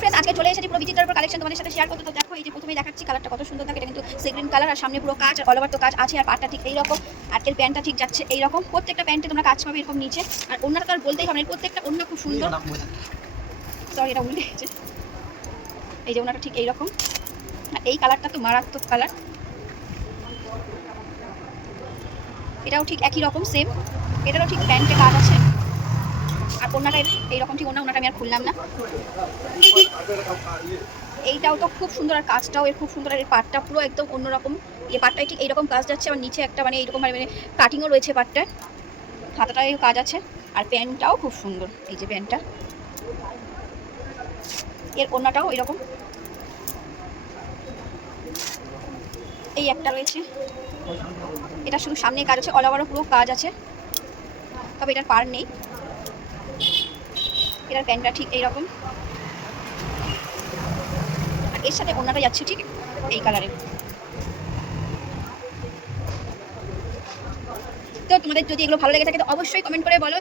Friends, আজকে চলে এসেছি পুরো বিচিত্রার উপর কালেকশন তোমাদের সাথে শেয়ার করতে। তো দেখো, এই যে প্রথমেই দেখাচ্ছি কালারটা কত সুন্দর থাকে। এটা কিন্তু সি গ্রিন কালার, আর সামনে পুরো কাজ, আর অল ওভার তো কাজ আছে। আর পাটটা ঠিক এইরকম, আর এর প্যান্টটা ঠিক যাচ্ছে এইরকম। প্রত্যেকটা প্যান্টে তোমরা কাজ পাবে এরকম নিচে। আর ওড়নাটা তো আর বলতেই হবে না, প্রত্যেকটা ওড়না খুব সুন্দর। সরি, এটা উল্টে গেছে। এই যে ওড়নাটা ঠিক এইরকম, আর এই কালারটা তো মারাত্মক কালার। এটাও ঠিক একই রকম সেম, এটারও ঠিক প্যান্টে কাজ আছে। আর ওড়নাটা এইরকম, ঠিক ওড়নাটা আমি আর খুললাম না। এইটাও তো খুব সুন্দর, আর কাজটাও এর খুব সুন্দর। আর এর পাটটা পুরো একদম অন্যরকম। এই পাটটায় ঠিক এইরকম কাজ যাচ্ছে, আর নিচে একটা মানে এইরকম মানে কাটিংও রয়েছে পাটটায়। হাতাটায় কাজ আছে, আর প্যান্টটাও খুব সুন্দর। এই যে প্যান্টটা, এর ওড়নাটাও এরকম। এই একটা রয়েছে, এটা শুধু সামনে কাজ আছে, অল ওভারও পুরো কাজ আছে, তবে এটার পার নেই। এটার প্যান্টটা ঠিক এইরকম, আর এর সাথে ওড়নাটা যাচ্ছে ঠিক এই কালারের। তো তোমাদের যদি এগুলো ভালো লেগে থাকে তো অবশ্যই কমেন্ট করে বলো।